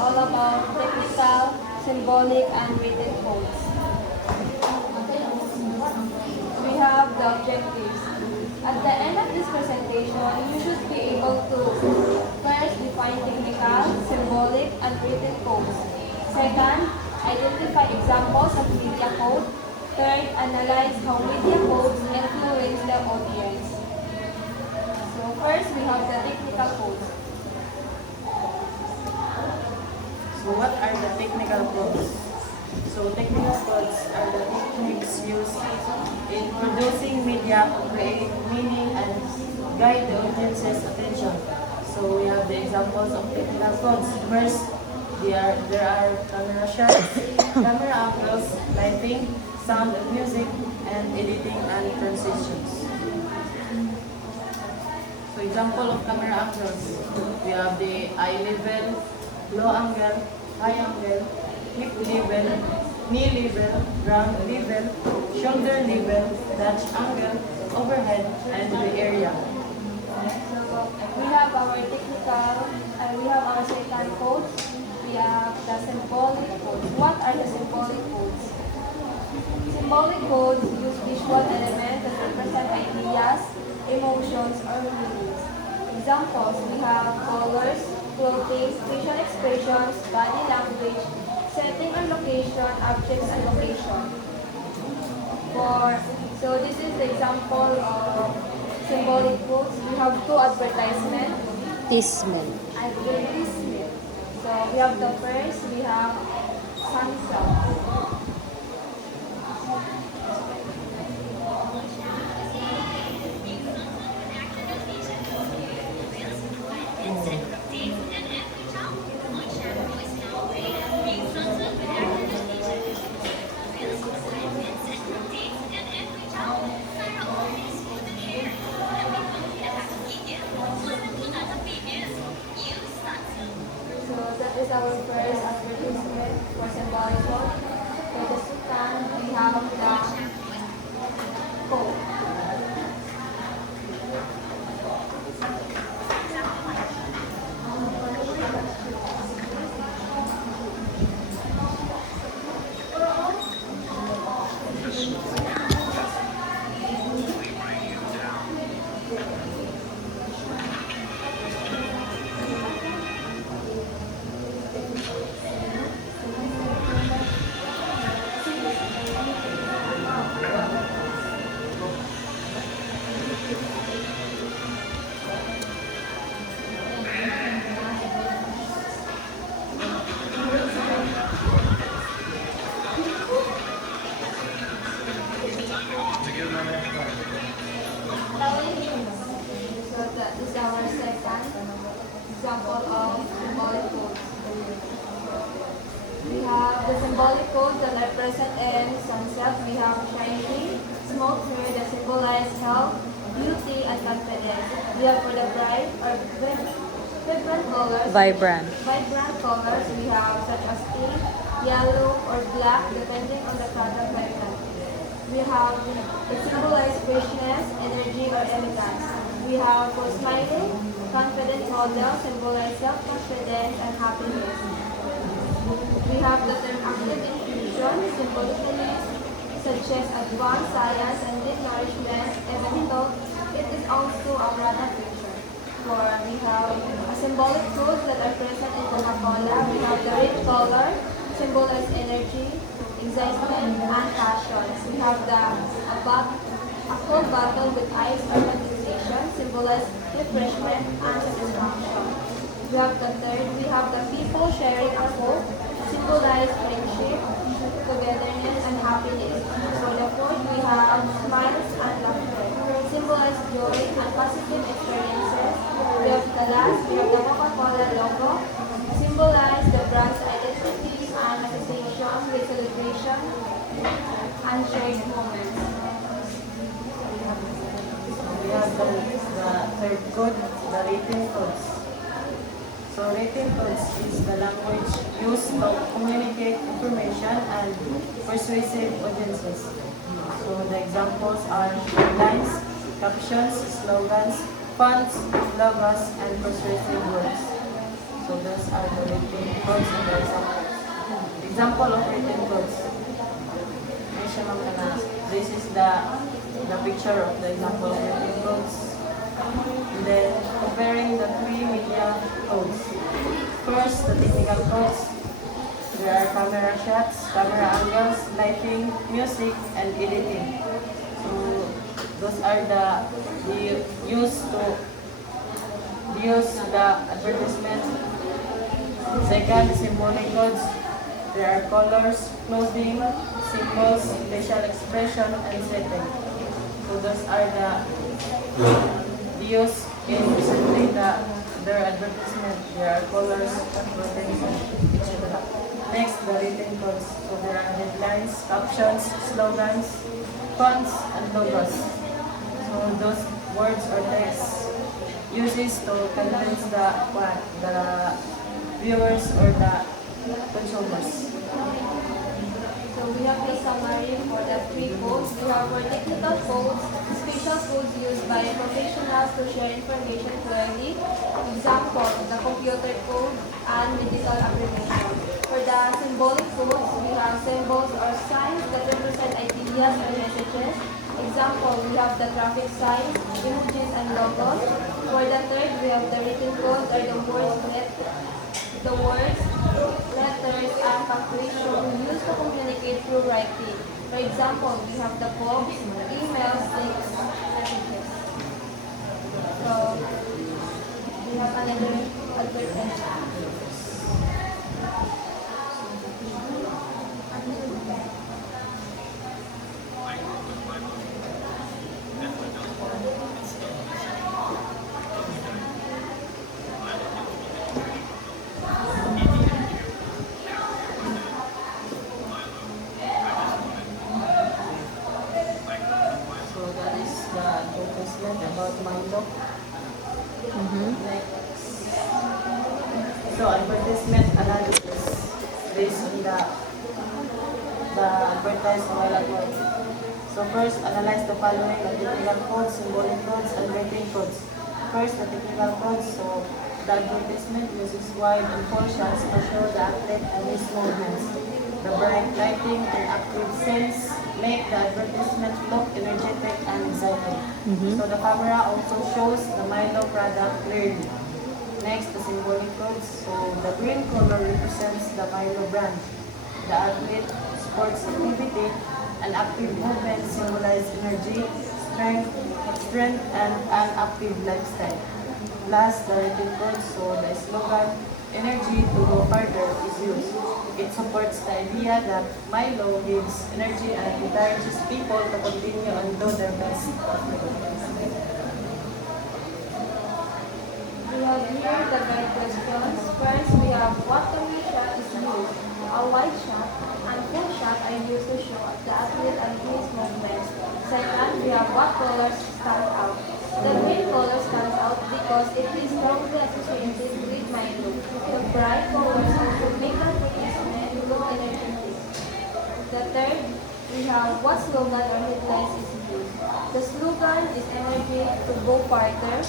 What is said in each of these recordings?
all about technical, symbolic, and written codes. We have the objectives. At the end of this presentation, you should be able to first define technical, symbolic, and written codes. Second, identify examples of media code. Third, analyze how media codes influence the audience. So first, we have the technical codes. So what are the technical codes? So technical codes are the techniques used in producing media to create meaning and guide the audience's attention. So we have the examples of technical codes. First, there are camera shots, camera angles, lighting, sound and music, and editing and transitions. So example of camera angles, we have the eye level, low angle, high angle, hip level, knee level, ground level, shoulder level, Dutch angle, overhead, and the area. We have our technical, we have our second codes. We have the symbolic codes. What are the symbolic codes? Symbolic codes use visual elements that represent ideas, emotions, or meanings. Examples, we have colors, clothing, facial expressions, body language, setting or location, objects and location. So this is the example of symbolic codes. We have two advertisements. Tismen. Advertisement. So we have the first, we have sunset. So that is our first advertisement for symbolic code. For the second, we have the code. So that is our second example of symbolic code. We have the symbolic codes that are present in sunset. We have shiny, smoke mirror that symbolize health, beauty, and confidence. We have for the bright or vibrant colors. Vibrant colors we have such as pink, yellow, or black depending on the product icon. We have it symbolize freshness, energy, or elegance. We have for smiling, confident model symbolize self-confidence and happiness. We have the term active infusion, symbolically suggests advanced science and deep nourishment, even though it is also a product picture. For we have a symbolic fruits that are present in Coca-Cola. We have the red color, symbolize energy, excitement, and passion. We have a cold bottle with ice or condensation, symbolize refreshment and satisfaction. We have the third, we have the people sharing a hope, symbolize friendship, togetherness, and happiness. For the fourth, we have smiles and laughter, symbolize joy and positive experiences. We have the last, we have the Coca-Cola logo, symbolize the brand's identity and association with celebration and shared moments. We have the third code, the written codes. So written codes is the language used to communicate information and persuasive audiences. So the examples are lines, captions, slogans, fonts, logos, and persuasive words. So those are the written codes. codes and their examples. Example of written codes. Mention of this is the picture of the example of written codes. And then comparing the three media codes. First, the technical codes. There are camera shots, camera angles, lighting, music, and editing. So those are the used to use the advertisement. Second, symbolic codes. There are colors, clothing, symbols, facial expression, and setting. So those are the used in presenting their advertisement. There are colors, clothing, etc. Next, the written codes. So there are headlines, captions, slogans, fonts, and logos. So those words or text uses to convince the viewers or the consumers. So we have a summary for the three codes. We have our technical codes, special codes used by professionals to share information clearly. Example, the computer code and medical abbreviation. For the symbolic codes, we have symbols or signs that represent ideas and messages. Example, we have the traffic signs, emojis, and logos. For the third, we have the written codes or the words, letters, and punctuation used to communicate through writing. For example, we have the posts, emails, links, messages. So, we have another advertisement. So that is the advertisement about Milo. So advertisement analysis based on the advertised while ago. So first, analyze the following: the technical codes, symbolic codes, and written codes. First, the technical codes. So the advertisement uses wide and full shots to show the athlete and his movements. The bright lighting and active scenes make the advertisement look energetic and exciting. So the camera also shows the Milo product clearly. Next, the symbolic codes. So the green color represents the Milo brand. The athlete, sports activity, and active movement symbolize energy, strength, and an active lifestyle. Last, the written codes. So the slogan, energy to go further, is used. It supports the idea that Milo gives energy and encourages people to continue and do their best. We have here the guide questions. First, we have what three shot is used. A wide shot and full shot are used to show the athlete and his movements. Second, we have what colors stand out. The green color stands out because it is strongly associated with Milo. The bright colors also make the advertisement look energetic. The third, we have what slogan or headlines is used. The slogan is energy to go farther.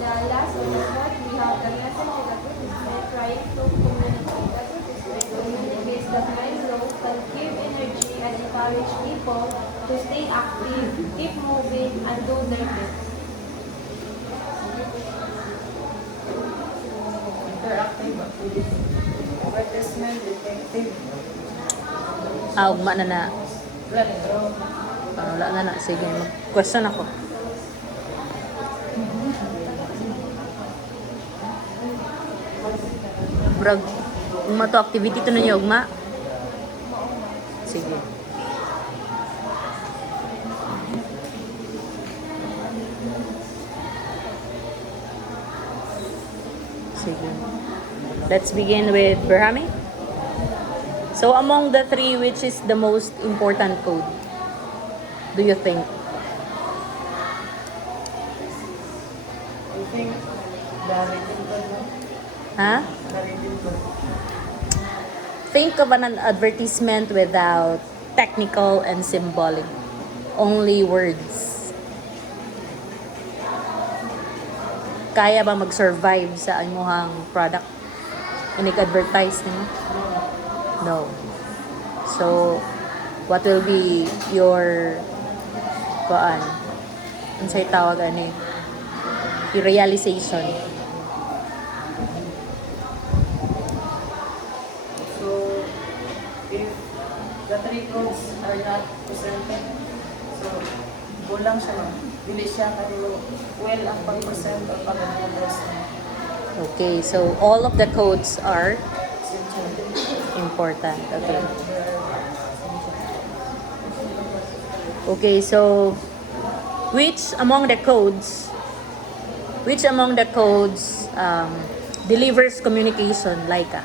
The last or the fourth, we have the message of advertisement trying to communicate. Advertisement communicates that Milo can give energy and encourage people to stay active, keep moving, and do their best. Interactive activity. Advertisement detective. Ugma na na. Retro. Wala na. Sige, mag-question ako. Brag, ugma to activity to ninyo, ugma? Sige. Sige. Let's begin with Berhami. So among the three, which is the most important code? Do you think? I think the written code, no? Huh? The written code. Think of an advertisement without technical and symbolic. Only words. Kaya ba mag-survive sa imuhang product Nag-advertise nimo? No. So, what will be your kuan? Unsay tawag ani? Your realization. So, if the three codes are not presented, so kulang siya no. Dili siya kayo well ang pag-present o pag-propose niya. Okay, so all of the codes are Essential. important. Okay. Okay, so which among the codes delivers communication, Laika?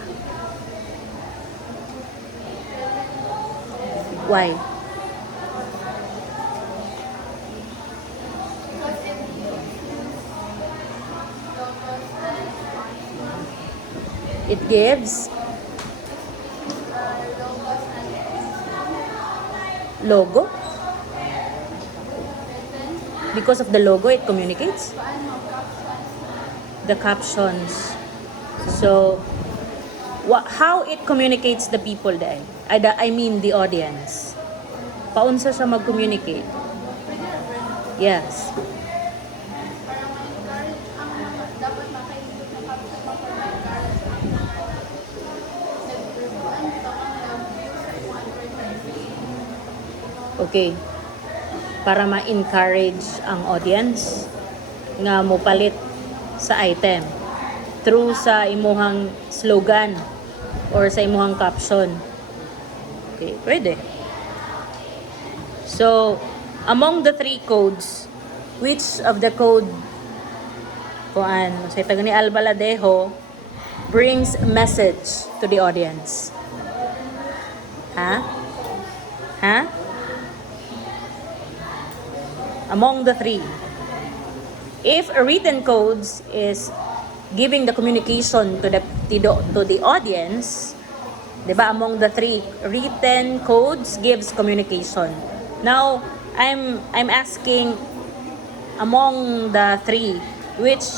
Why? It gives logo. Because of the logo, it communicates the captions. So, how it communicates the people then? I mean the audience. Paunsa siya mag-communicate? Yes. Okay. Para ma-encourage ang audience nga mopalit sa item through sa imuhang slogan or sa imuhang caption. Okay, pwede. So, among the three codes, which of the code sa taga ni Albaladejo brings message to the audience? Ha? Ha? Among the three. If a written codes is giving the communication to the audience, 'di ba, among the three, written codes gives communication. Now, I'm asking among the three, which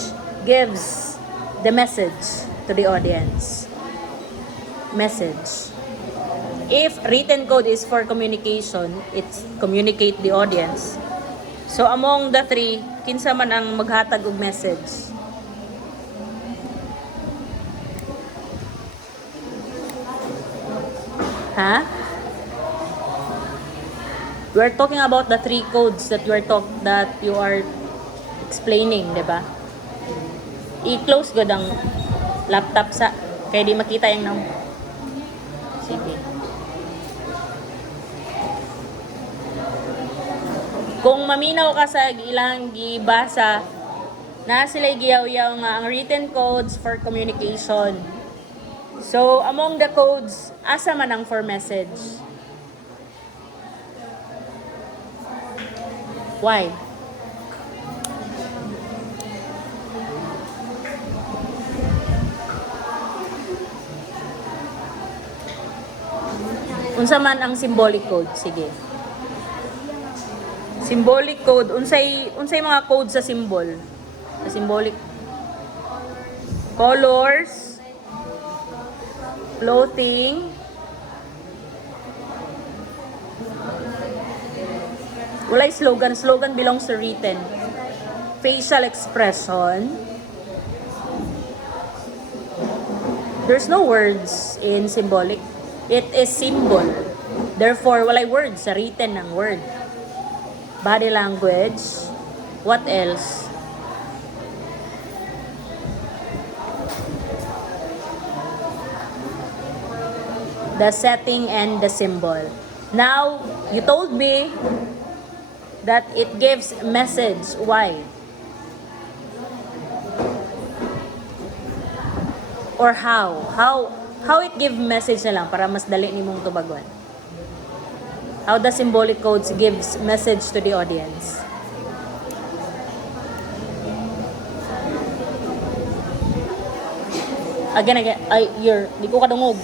gives the message to the audience? Message. If written code is for communication, it's communicate the audience. So among the three, kinsa man ang maghatag og message? Ha? We're talking about the three codes that you are explaining, 'di ba? I-close gud ang laptop sa kay di makita yung nang. Sige. Kung maminaw ka sa ilang gibasa, na sila giyaw-yaw nga ang written codes for communication. So, among the codes, asa man ang for message? Why? Unsa man ang symbolic code? Sige. Symbolic code, unsay mga code sa symbol? Sa symbolic colors, clothing, walay slogan. Slogan belongs to written. Facial expression. There's no words in symbolic. It is symbol. Therefore, walay words sa written ng word. Body language. What else? The setting and the symbol. Now, you told me that it gives message. Why? Or how? How it give message na lang para mas dali nimong tubagon? How the symbolic codes gives message to the audience? Again. Ay, di ko kadungog.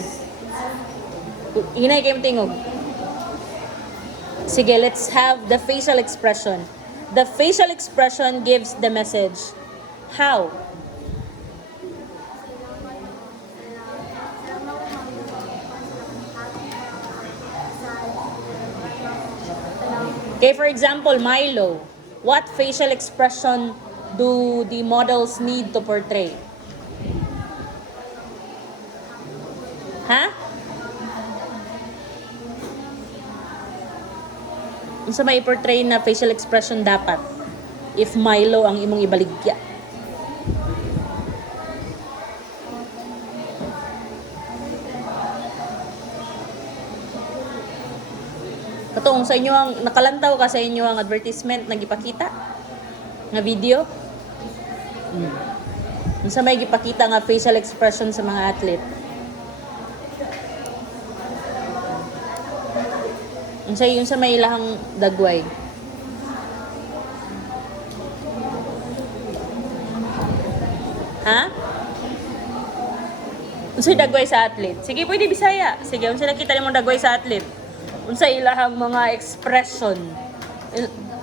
Hinay kayong tingog. Sige, let's have the facial expression. The facial expression gives the message. How? Okay, for example, Milo. What facial expression do the models need to portray? Ha? Unsa may portray na facial expression dapat if Milo ang imong ibaligya? Katong sa inyo ang nakalantaw ka sa inyo ang advertisement na gipakita nga video. Unsa may gipakita nga facial expression sa mga athlete? Unsa may ilahang dagway? Ha? Unsay dagway sa athlete? Sige, pwede Bisaya. Sige, unsa nakita nimo dagway sa athlete? Unsay ilahang mga expression?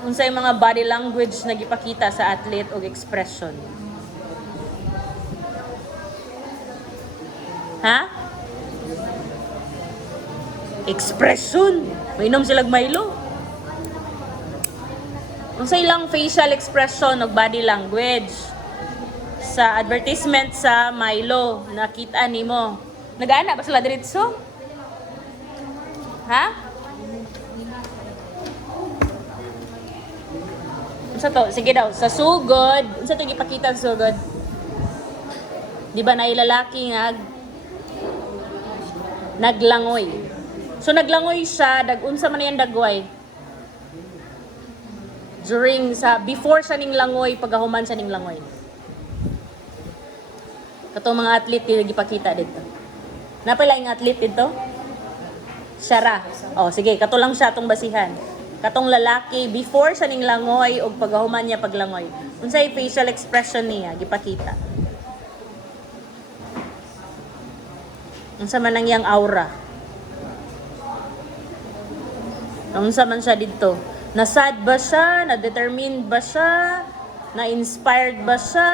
Unsay mga body language na gipakita sa athlete og expression? Ha? Expression. Mainom sila Milo. Unsay ilang facial expression ug body language sa advertisement sa Milo nakita nimo? Nagaana ba sila diretso? Ha? Unsa to? Sige daw, sa sugod, unsa to gipakita sa sugod? Di ba na lalaki nga naglangoy. So naglangoy siya, unsa man yan dagway? Before siya ning langoy, pagahuman siya ning langoy. Katong mga athlete dito gipakita dito. Napay laing athlete dito? Siya ra. Oh, sige, kato lang siya atong basihan. Katong lalaki before siya ning langoy ug pagahuman niya paglangoy. Unsay facial expression niya gipakita? Unsa man ang iyang aura? Unsa man siya dito? Na-sad ba siya? Na-determined ba siya? Na-inspired ba siya?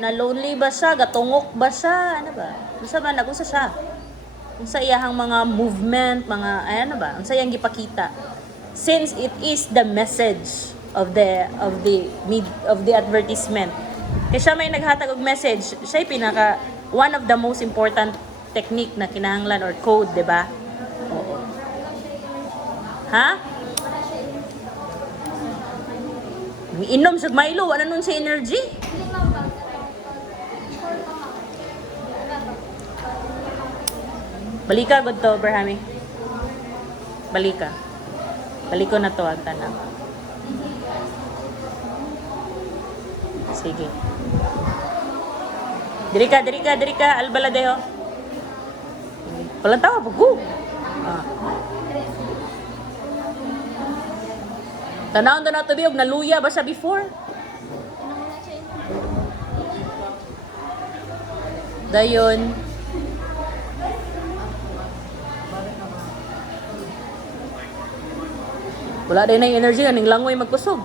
Na-lonely ba siya? Gatungok ba siya? Ano ba? Unsa man nagunsa siya? Unsa iyahang mga movement, mga ano ba? Unsa iyang gipakita? Since it is the message of the advertisement. Kaya siya may naghatag og message, siya pinaka one of the most important technique na kinahanglan or code, 'di ba? Oo. Ha? Inom sa Milo, ano nun sa energy? Balika gud to, Berhami. Balika. Baliko na to ang tanang. Sige. Diri ka, Albaladeho. Palantawa, bugo. Tanawon na to biyog, naluya ba siya before? Dayon. Wala din na yung energy, aning langoy magkusog.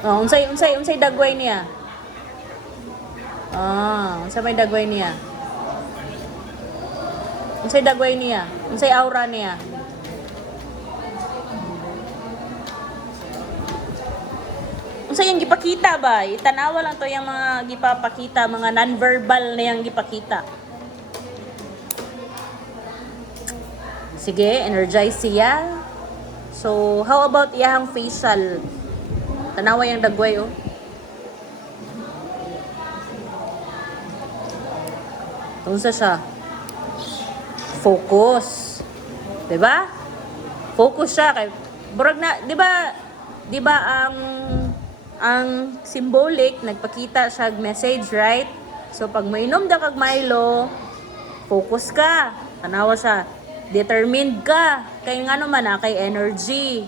Oh, unsay dagway niya? Unsay may dagway niya? Unsay dagway niya? Unsay aura niya? Unsay yang gipakita ba? Itanawa lang to yung mga gipapakita, mga non-verbal na yang gipakita. Sige, energize siya. So, how about iyahang facial? Tanawa yung dagway, oh. Unsa siya? Focus. 'Di ba? Focus siya kay burag na, 'di ba ang symbolic nagpakita siya message, right? So pag mainom da kag Milo, focus ka. Tanawa siya. Determined ka. Kay ngano man kay energy.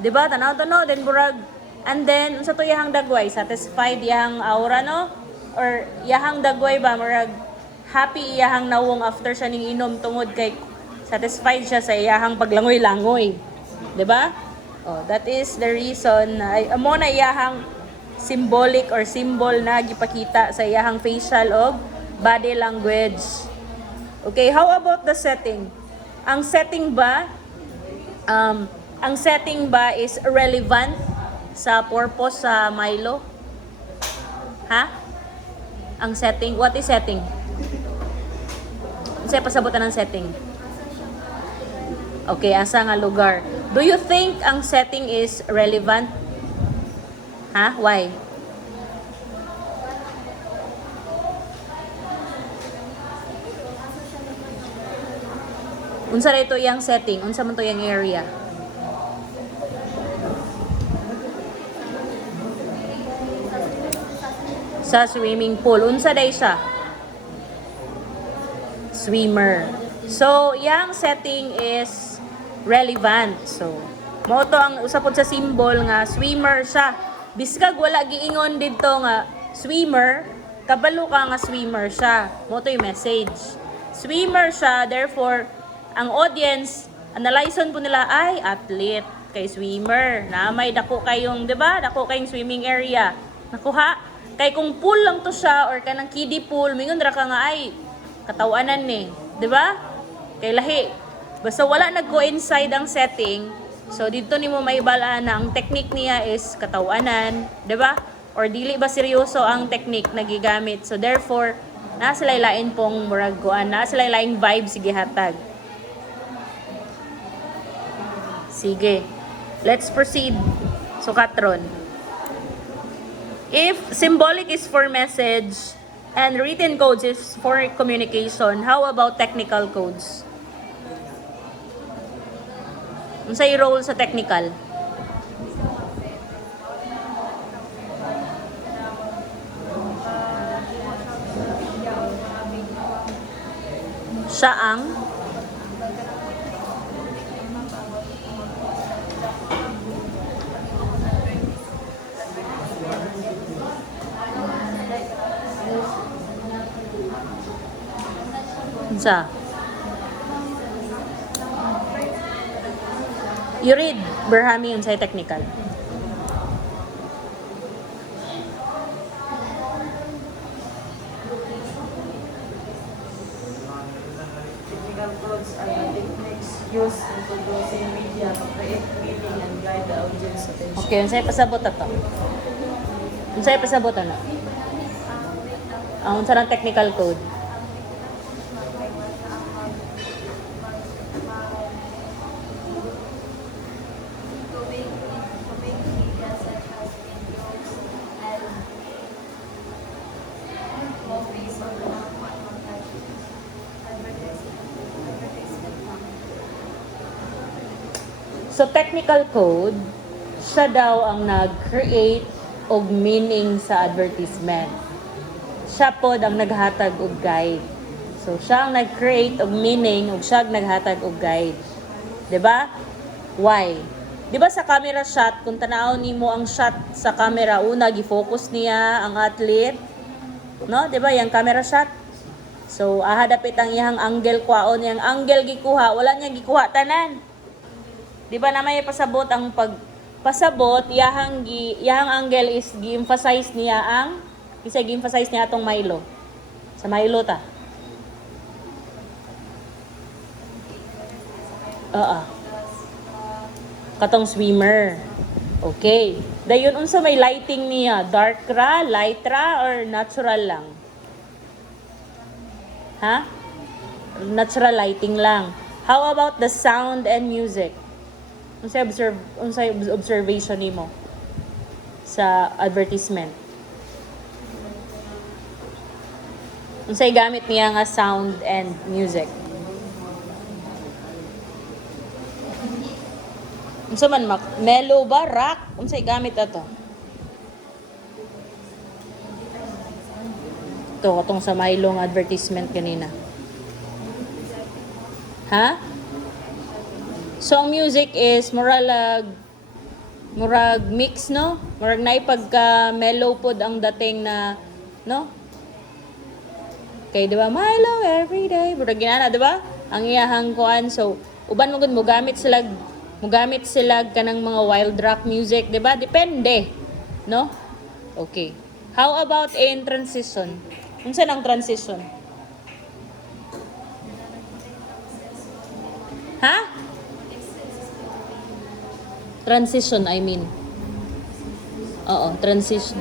'Di ba? Tanaw then burag and then unsa to iyahang dagway? Satisfied iyahang aura, no? Or iyahang dagway ba murag happy iyahang nawong after siya ning inom tungod kay satisfied siya sa iyahang paglangoy-langoy. 'Di ba? Oh, that is the reason na amo na iyahang symbolic or symbol na gipakita sa iyahang facial o body language. Okay, how about the setting? Ang setting ba, ang setting ba is relevant sa purpose sa Milo? Ha? Ang setting, what is setting? Unsay pasabutan ng setting? Okay, asa nga lugar. Do you think ang setting is relevant? Ha? Why? Unsa dito yang setting? Unsa man to yang area? Sa swimming pool. Unsa day siya? Swimmer. So, yang setting is relevant. So, mao to ang usapod sa symbol nga swimmer siya. Biskag wala giingon didto nga swimmer, kabalo ka nga swimmer siya. Mao to yung message. Swimmer siya, therefore ang audience, analyson po nila ay athlete kay swimmer. Na may dako kayong, 'di ba? Dako kayong swimming area. Nakuha? Kay kung pool lang to siya or kanang kiddie pool, mingon ra ka nga ay katawanan ni, 'di ba? Kay lahi. Basta wala nag-coincide ang setting, so dito nimo maibalaan na ang technique niya is katawanan, 'di ba? Or dili ba seryoso ang technique na gigamit. So therefore, naa sila lain pong murag kuan, naa sila laing vibe sige hatag. Sige. Let's proceed. So, Katron. If symbolic is for message and written codes is for communication, how about technical codes? Unsay role sa technical? Siya ang sa you read Berhami unsay technical. Technical codes are the techniques used in producing media to create meaning and guide the audience attention. Okay, unsay pasabot ato? Unsay pasabot ana? Ang unsa ng technical code? So, technical code, siya daw ang nag-create og meaning sa advertisement. Siya po ang naghatag og guide. So, siya ang nag-create og meaning ug siya ang naghatag og guide. 'Di ba? Why? 'Di ba sa camera shot, kung tanaw nimo ang shot sa camera, una gi-focus niya ang athlete, no? 'Di ba? Yang camera shot. So, ahadapit ang iyang angle kwaon, yang angle gikuha, wala niya gikuha tanan. Di ba na may pasabot ang pagpasabot, iyahang angle is gi-emphasize niya ang gi-emphasize niya atong Milo. Sa Milo ta. Katong swimmer. Okay. Dayon unsa may lighting niya? Dark ra, light ra, or natural lang? Ha? Natural lighting lang. How about the sound and music? Unsay observation nimo sa advertisement? Unsay gamit niya nga sound and music? Unsa man mellow ba, rock? Unsay gamit ato? Ito, katong sa Milo nga advertisement kanina. Ha? So, ang music is murag mix, no? Murag na pagka mellow pod ang dating na, no? Okay, di ba? Milo everyday. Murag ginana, di ba? Ang iyahang kuan. So, uban mo gud mo gamit sila kanang mga wild rock music, di ba? Depende, no? Okay. How about in transition? Unsa nang transition? Ha? Transition, I mean. Oo, transition.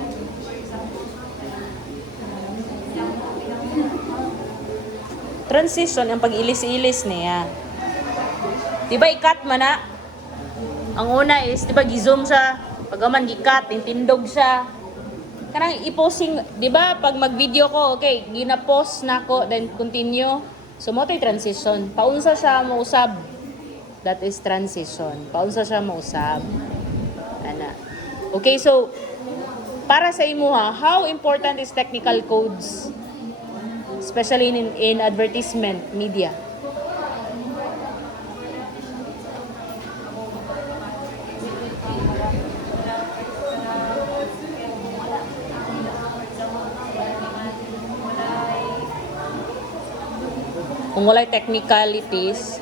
Transition, ang pag-ilis-ilis niya. Diba i-cut man na? Ang una is, diba gi-zoom siya, pag aman gi-cut, tindog siya. Kanang i-posting, diba pag mag-video ko, okay, gina-post na ko, then continue. So mo to'y transition. Paunsa siya mausab. That is transition. Paunsa siya mausab. Ana. Okay, so para sa imo ha, how important is technical codes? Especially in advertisement media. Kung walay technicalities,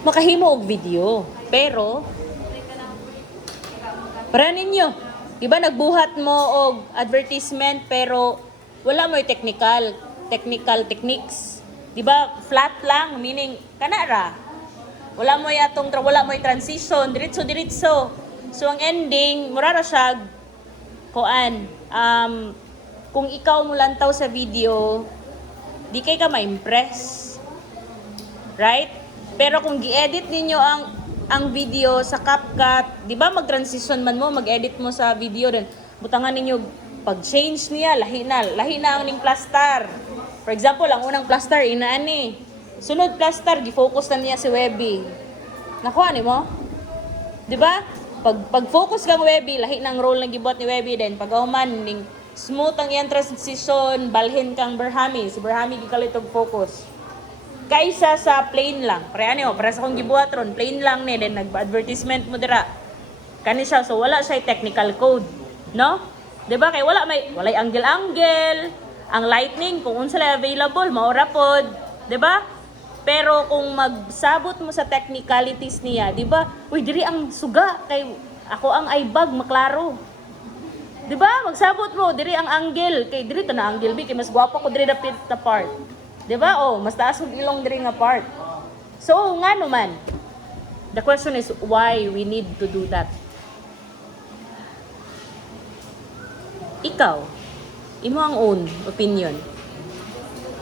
makahimo og video. Pero, para ninyo, diba nagbuhat mo og advertisement pero wala mo yung technical techniques. Diba flat lang, meaning kanara. Wala mo wala mo yung transition, diretso. So ang ending, murara siya, kung ikaw mo lantaw sa video, di kay ka ma-impress. Right? Pero kung gi-edit ninyo ang video sa CapCut, di ba mag-transition man mo, mag-edit mo sa video din. Butangan ninyo, pag-change niya, lahi na ang ning plaster. For example, ang unang plaster, inaani. Sunod plaster, gi-focus na niya si Webby. Nakuha ni mo? Di ba? Pag-focus kang Webby, lahi na ang role na gibot ni Webby din. Pag-auman, ning smooth ang iyang transition, balhin kang Berhami. Si Berhami gikalitog focus. Kaysa sa plain lang. Para sa kong gibuhat ron, plain lang ni, then nag-advertisement mo dira. Kani siya, so wala siya technical code. No? Diba? Kaya walay angle-angle, ang lightning, kung unsa lang available, maura pod. Diba? Pero kung magsabot mo sa technicalities niya, diba? Uy, diri ang suga, kay ako ang eyebag, maklaro. Diba? Magsabot mo, diri ang angle, kay diri ta na angle, kay mas gwapo ko diri dapit na part. Diba? Oh, mas taas yung ilong diri nga part. So, nga naman, the question is why we need to do that. Ikaw, imo ang own opinion.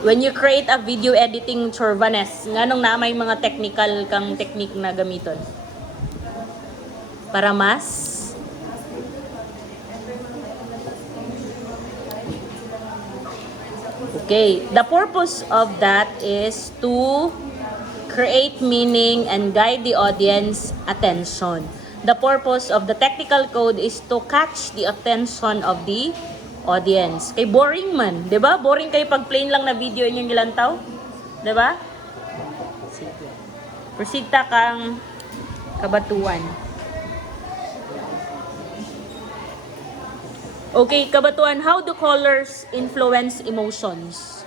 When you create a video editing chorvanes, nganong na may mga technical kang technique na gamiton? Para mas okay, the purpose of that is to create meaning and guide the audience attention. The purpose of the technical code is to catch the attention of the audience. Kay boring man, 'di ba? Boring kay pag plain lang na video inyong gilantaw, 'di ba? Sige. Proceed ta kang kabatuan. Okay, kabatuan, how do colors influence emotions?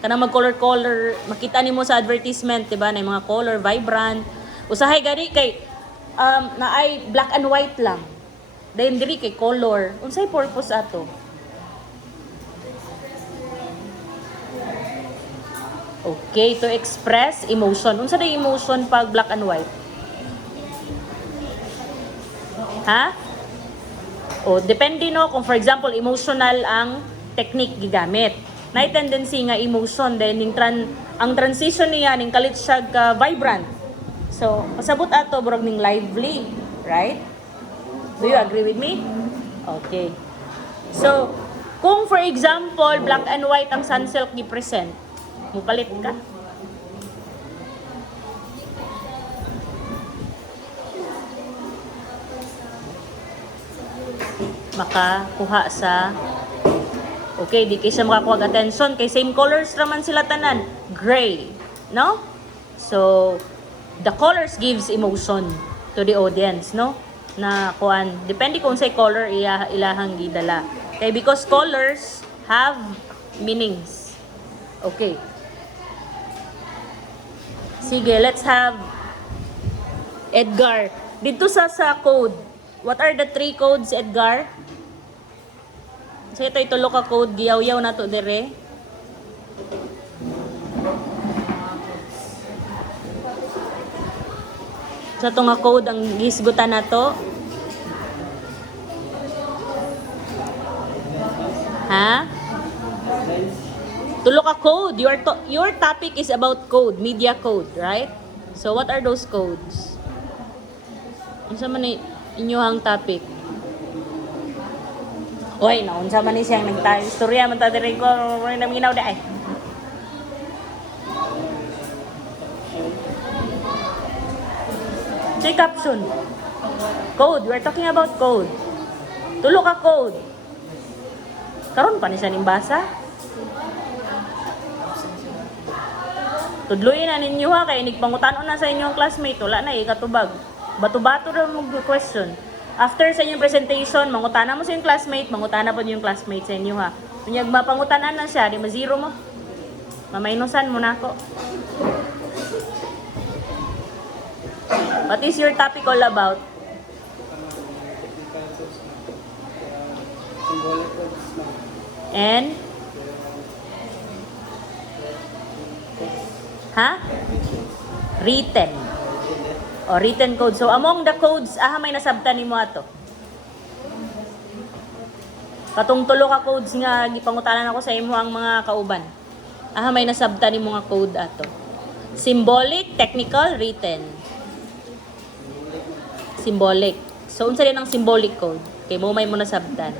Kanang mag-color, makita nimo sa advertisement, 'di ba? Na mga color, vibrant. Usahay gani kay na ay black and white lang. Then diri kay color. Unsay purpose ato? Okay, to express emotion. Unsa day emotion pag black and white? Ha? O, depende no, kung for example, emotional ang technique gigamit. Na tendency nga emotion, then ang transition niya, ning kalit siya vibrant. So, pasabot ato, burag ning lively. Right? Do you agree with me? Okay. So, kung for example, black and white ang Sunsilk gi-present, mupalit ka? Makakuha sa okay, di kay siya makakuha ng attention kay same colors naman sila tanan, gray, no? So the colors gives emotion to the audience, no? Na kuan, depende kung say color ilahang gidala. Okay, because colors have meanings. Okay. Sige, let's have Edgar. Dito sa code, what are the 3 codes, Edgar? So ito tulo ka code, giyaw-yaw na to dire. Sa to nga code ang gisgutan nato? Ha? Tulo ka code. Your topic is about code, media code, right? So what are those codes? Unsa man ni inyohang topic? Oy, naunsa man ni siyang istorya man ta diri ko naminaw dai. Say caption. Code. We're talking about code. Tulo ka code. Karon pa ni siya nimbasa. Tudloy na ninyo ha, kay nigpangutanon na sa inyong classmate. Wala na katubag. Bato-bato na mag-question. After sa inyong presentation, mangutana mo sa inyong classmate, mangutana po yung classmate sa inyo ha. Kung mapangutanan na siya, di ma-zero mo. Mamainusan mo na ako. What is your topic all about? And? Ha? Written. O, written code. So, among the codes, may nasabtan ni mo ato. Katong tulo ka codes nga, gipangutanan ako sa imo ang mga kauban. May nasabtan ni mo nga code ato. Symbolic, technical, written. Symbolic. So, unsa din ang symbolic code? Kay mo may mo nasabtan.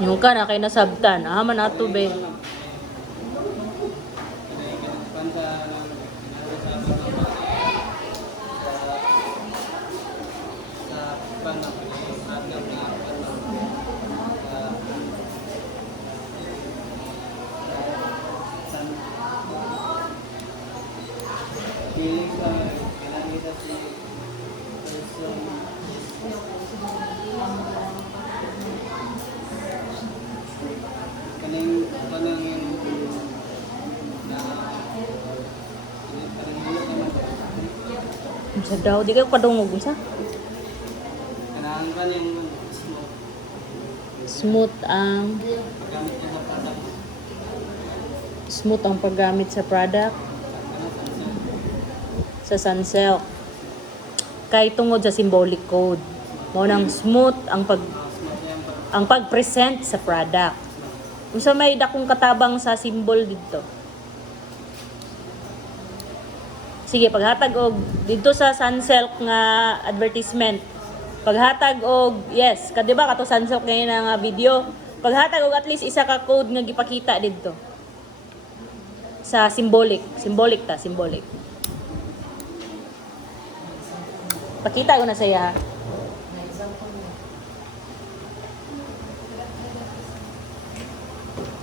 Yung ka na kay nasabtan. Man ato be. Sa daw, di kayo kadungog sa? Kailangan pa yung Smooth ang gamit niya sa product. smooth ang paggamit sa product sa Sunsilk. Kay tungod sa symbolic code. Mao nang smooth ang pag-present sa product. Unsa may dakong katabang sa symbol dito? Sige, paghatag og dito sa Sunsilk nga advertisement. Paghatag og yes, di ba kato Sunsilk ngayon nga video. Paghatag og at least isa ka code nga gipakita dito. Sa symbolic ta, symbolic. Pakita ko na sa iya.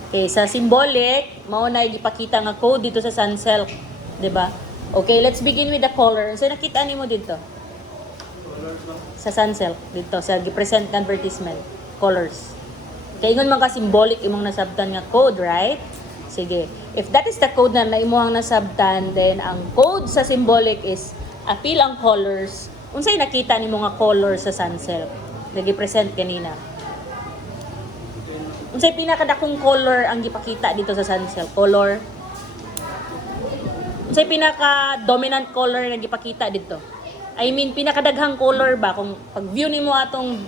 Okay, sa symbolic, mao na gipakita nga code dito sa Sunsilk, 'di ba? Okay, let's begin with the color. So nakita nimo dito. Sa Sunsilk dito sa gi-present nga advertisement, colors. Kay ingon man ka symbolic imong nasabtan nga code, right? Sige. If that is the code na imong nasabtan, then ang code sa symbolic is appeal ang colors. Unsay nakita nimo nga color sa Sunsilk? Nagi-present kanina. Unsay pinakadakong color ang gipakita dito sa Sunsilk? Color. Unsay pinaka-dominant color nga gipakita dito? I mean, pinakadaghang color ba? Kung pag-view nimo atong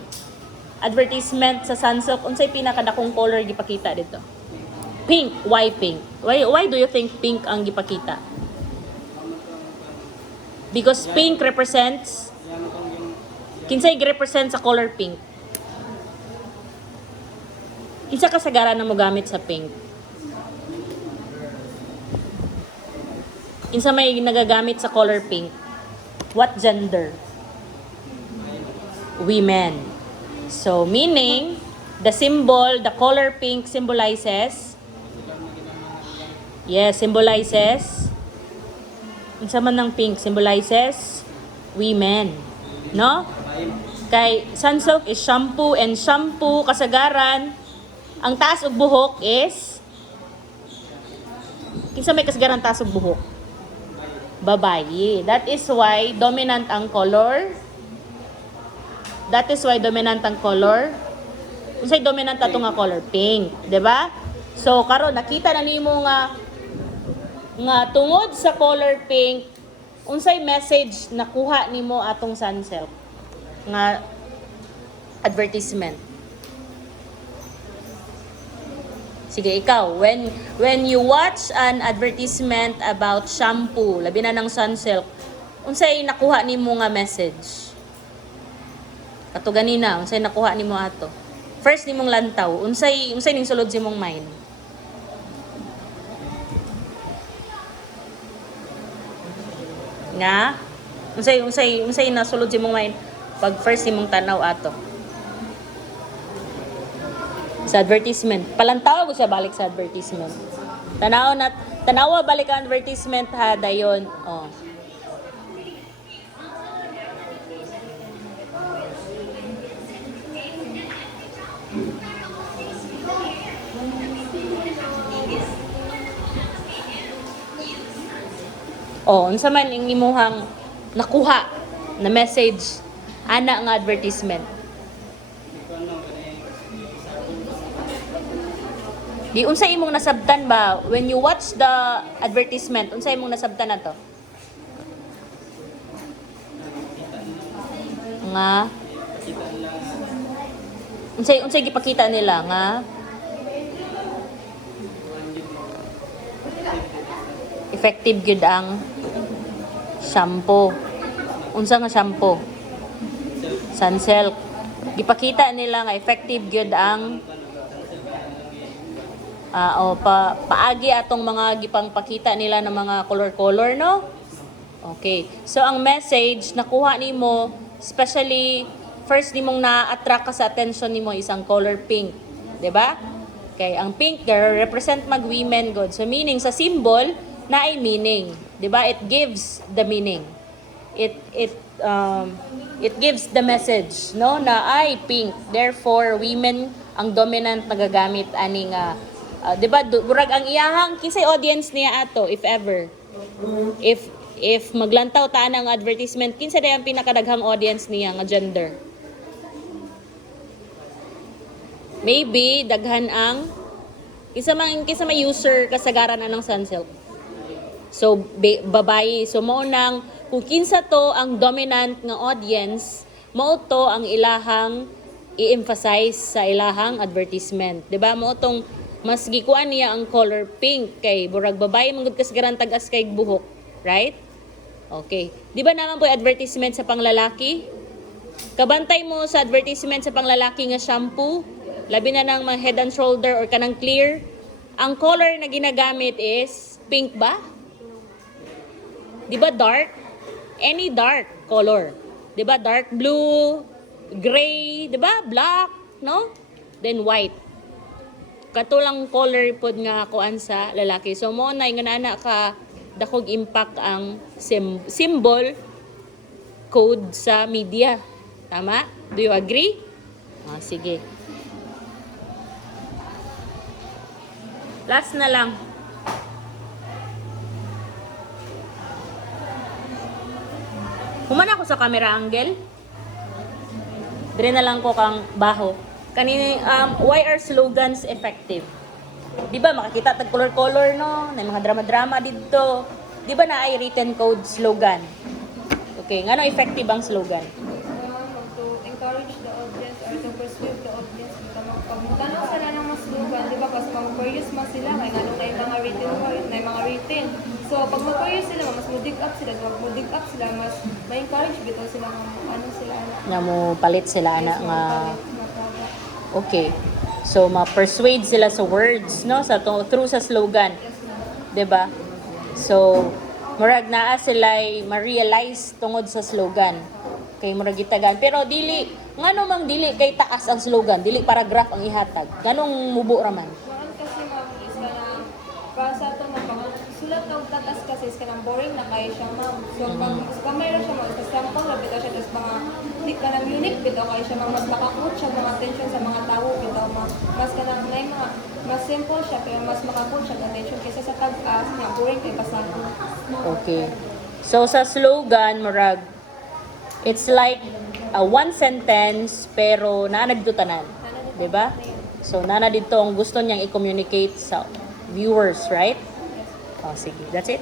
advertisement sa Sunsilk, unsay pinakadakong color gipakita dito? Pink. Why pink? Why do you think pink ang gipakita? Because pink represents kinsay gi-represent sa color pink? Isa kasagaran na mo gamit sa pink? Insa may nagagamit sa color pink? What gender? Women. So, meaning, the symbol, the color pink symbolizes, symbolizes, insa man ng pink, symbolizes women. No? Kay sunsilk is shampoo, and shampoo kasagaran ang taas og buhok is kinsa may kasagaran taas og buhok? Babayi. That is why dominant ang color. Unsay dominant ato nga color? Pink, 'di ba? So karon nakita na nimo nga tungod sa color pink, unsay message nakuha nimo atong sunsilk nga advertisement? Sige, ikaw, when you watch an advertisement about shampoo, labi na ng sunsilk, unsay nakuha nimo nga message? Ato ganina, unsay nakuha nimo ato? First nimong lantaw, unsay ning sulod sa imong mind? Nga, unsay nasulod sa imong mind pag first nimong tanaw ato? Sa advertisement. Palantaw ko siya balik sa advertisement. Tanawa balik ang advertisement ha, dayon. Oh. Oh, unsa man ang imuhang nakuha na message ana nga advertisement? Di unsa imong nasabtan ba when you watch the advertisement? Unsa imong nasabtan nato? Nga unsay gipakita nila nga effective gid ang shampoo. Unsa nga shampoo? Sunsilk. Gipakita nila nga effective gid ang paagi atong mga gipangpakita nila ng mga color-color, no? Okay. So, ang message, nakuha nimo, especially, first nimong na-attract ka sa attention nimo isang color pink. 'Di ba? Okay, ang pink represent mag-women god. So, meaning, sa symbol, na ay meaning. 'Di ba? It gives the meaning. It gives the message, no? Na ay pink. Therefore, women ang dominant nagagamit ani nga 'di ba burag ang iyahang kinsay audience niya ato if ever if maglantaw ta ang advertisement kinsa day ang pinakadaghang audience niya nga gender? Maybe daghan ang kinsa may user kasagaran anang sunsilk. So babayi, so mao nang kung kinsa to ang dominant nga audience, mao to ang ilahang i-emphasize sa ilahang advertisement. 'Di ba? Mao tong mas gikuan niya ang color pink kay burag babae manggod kasagaran tag-as kay buhok, right? Okay. Di ba naman po advertisement sa panglalaki? Kabantay mo sa advertisement sa panglalaki nga shampoo, labi na ng mga head and shoulder or kanang clear, ang color na ginagamit is pink ba? Di ba dark? Any dark color. Di ba dark blue, gray, di ba? Black, no? Then white. Katulang color pod nga kuan sa lalaki. So mo na nga ana ka dakog impact ang symbol code sa media. Tama? Do you agree? Sige. Last na lang. Humana ako sa camera angle. Dire na lang ko kang baho. Kanini why are slogans effective? Di ba makakita tag color-color no, na mga drama-drama dito. Di ba na ay written code slogan? Okay, ngano effective ang slogan? To encourage the audience or to persuade the audience pag mutanong sila ng mga slogan, di ba? Kasi mag-curious man sila, may nga na mga written word, may mga written. So, pag mag-curious sila, mas mo-dig up sila. So, pag mo-dig up sila, mas ma-encourage bitaw sila ano sila. Nga mo palit sila na nga. Okay. So, ma-persuade sila sa words, no? Through sa slogan. 'Di ba? So, murag naa sila ma-realize tungod sa slogan. Kay murag gitagan. Pero dili, ngano mang dili kay taas ang slogan, dili paragraph ang ihatag. Ganong mubo ra man. Kasi ma'am, isa na para sa ito na pag sulat ng tatas ka kasi is kanang boring na kayo siya ma'am. So pag kamera siya ma'am, sa sample na bitaw siya, tapos mga di ka nang unique bitaw kayo siya ma'am, mas makakut siya mga attention sa mga tao bitaw ma'am. Mas kanang may mga mas simple siya pero mas makakut siya ng attention kaysa sa tag-as nga boring kay basahan. Okay. So sa slogan, murag, it's like a one sentence pero naa nagdutanan. 'Di ba? So nana dito ang gusto niyang i-communicate sa viewers, right? Oh, sige. That's it.